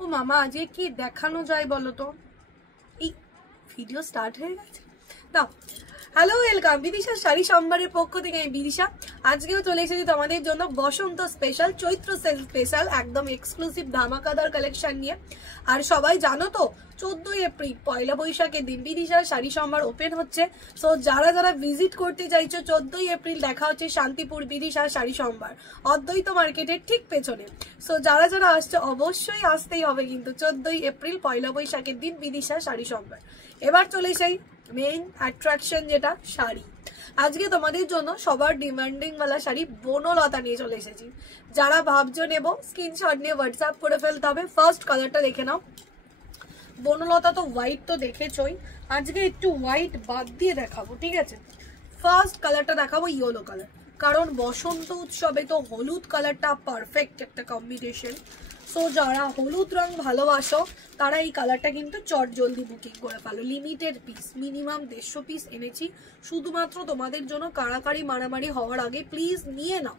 ও মামা আজকে কি দেখানো যায় বলো তো? এই ভিডিও স্টার্ট হয়ে গেছে না? হ্যালো ওয়েলকাম বিদিশা শাড়ি সম্ভারের পক্ষ থেকে আমি বিদিশা। আজকেও চলে এসেছি তোমাদের জন্য বসন্ত স্পেশাল, চৈত্র সেল স্পেশাল, একদম এক্সক্লুসিভ ধামাকাদার কালেকশন নিয়ে। আর সবাই জানো তো 14ই এপ্রিল পয়লা বৈশাখের দিন বিদিশা শাড়ি সম্ভার ওপেন হচ্ছে। সো যারা যারা ভিজিট করতে চাইছো 14ই এপ্রিল দেখা হচ্ছে শান্তিপুর বিদিশা শাড়ি সম্ভার, অদ্বৈত মার্কেটের ঠিক পেছনে। সো যারা যারা আসছে অবশ্যই আসতেই হবে কিন্তু 14ই এপ্রিল পয়লা বৈশাখের দিন বিদিশা শাড়ি সম্ভার। এবার চলে যাই মেইন অ্যাট্রাকশন যেটা শাড়ি। আজকে তোমাদের জন্য সবার ডিমান্ডিং ওয়ালা শাড়ি বনলতা নিয়ে চলে এসেছি। যারা ভাবছো নেব স্ক্রিনশট নিয়ে হোয়াটসঅ্যাপ করে ফেলতে হবে। ফার্স্ট কালারটা দেখে নাও। বনলতা তো হোয়াইট তো দেখেছোই, আজকে একটু হোয়াইট বাদ দিয়ে দেখাবো, ঠিক আছে? ফার্স্ট কালারটা দেখাবো ইয়েলো কালার, কারণ বসন্ত উৎসবে তো হলুদ কালারটা পারফেক্ট একটা কম্বিনেশন। সো যারা হলুদ রং ভালোবাসো তারা এই কালারটা কিন্তু চট জলদি বুকিং করে ফেলো। লিমিটেড পিস, মিনিমাম 150 পিস এনেছি শুধুমাত্র তোমাদের জন্য। কাড়াকাড়ি মারামারি হওয়ার আগে প্লিজ নিয়ে নাও।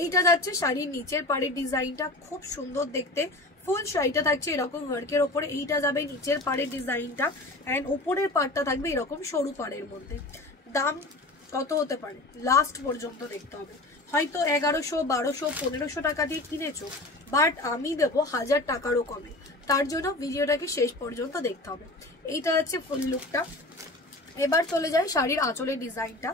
এইটা যাচ্ছে শাড়ির নিচের পাড়ের ডিজাইনটা, খুব সুন্দর দেখতে। ফুল শাড়িটা থাকছে এরকম ওয়ার্কের ওপরে, এইটা যাবে নিচের পাড়ের ডিজাইনটা, অ্যান্ড ওপরের পাড়টা থাকবে এরকম সরু পাড়ের মধ্যে। দাম কত হতে পারে লাস্ট পর্যন্ত দেখতে হবে। হয়তো 1100, 1200, 1500 টাকা দিয়ে কিনেছো, বাট আমি দেবো 1000 টাকারও কমে। তার জন্য ভিডিওটাকে শেষ পর্যন্ত দেখতে হবে। এইটা হচ্ছে ফুল লুকটা। এবার চলে যায় শাড়ির আঁচলের ডিজাইনটা।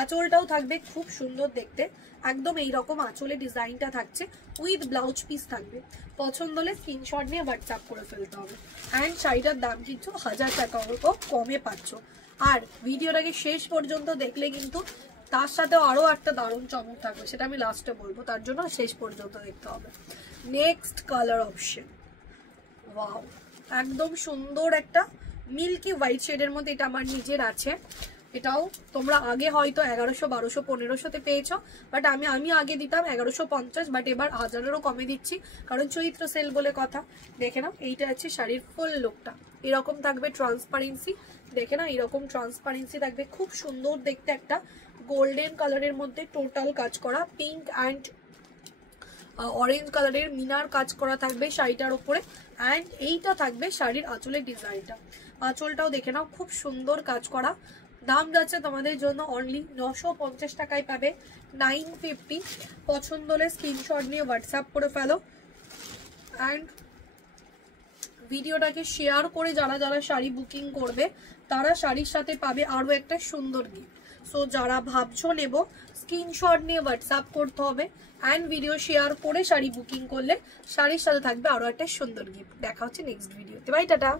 আঁচলটাও থাকবে খুব সুন্দর দেখতে, একদম এইরকম আঁচলের ডিজাইনটা থাকছে, উইথ ব্লাউজ পিস থাকবে। পছন্দ হলে স্ক্রিনশট নিয়ে হোয়াটসঅ্যাপ করে ফেলতে হবে। অ্যান্ড শাড়িটার দাম কিন্তু 1000 টাকার কমে পাচ্ছ। আর ভিডিওটাকে শেষ পর্যন্ত দেখলে কিন্তু তার সাথে আরো একটা দারুণ চমক থাকবে, সেটা আমি লাস্টে বলবো, তার জন্য শেষ পর্যন্ত দেখতে হবে। নেক্সট কালার অপশন, ওয়াও, একদম সুন্দর একটা মিল্কি হোয়াইট শেডের মধ্যে। এটা আমার নিজের আছে, এটাও তোমরা আগে হয়তো 1100, 1200, 1500-তে পেয়েছো, বাট আমি আগে দিতাম 1150, বাট এবার 1000-এরও কমে দিচ্ছি, কারণ চৈত্র সেল বলে কথা। দেখে নাও, এইটা আছে শাড়ির ফুল লুকটা। এরকম থাকবে ট্রান্সপারেন্সি, দেখে নাও এরকম ট্রান্সপারেন্সি থাকবে, খুব সুন্দর দেখতে। একটা গোল্ডেন কালারের মধ্যে টোটাল কাজ করা, পিঙ্ক অ্যান্ড অরেঞ্জ কালারের মিনার কাজ করা থাকবে শাড়িটার উপরে। অ্যান্ড এইটা থাকবে শাড়ির আঁচলের ডিজাইনটা। আঁচলটাও দেখে নাও, খুব সুন্দর কাজ করা। দাম যাচ্ছে তোমাদের জন্য অনলি 950 টাকায় পাবে, 950। পছন্দ হলে স্ক্রিনশট নিয়ে হোয়াটসঅ্যাপ করে ফেলো। অ্যান্ড ভিডিওটাকে শেয়ার করে যারা যারা শাড়ি বুকিং করবে তারা শাড়ির সাথে পাবে আরও একটা সুন্দর গিফট। সো যারা ভাবছো নেব স্ক্রিনশট নিয়ে হোয়াটসঅ্যাপ করতে হবে, অ্যান্ড ভিডিও শেয়ার করে শাড়ি বুকিং করলে শাড়ির সাথে থাকবে আরও একটা সুন্দর গিফট। দেখা হচ্ছে নেক্সট ভিডিওতে। Bye, tata.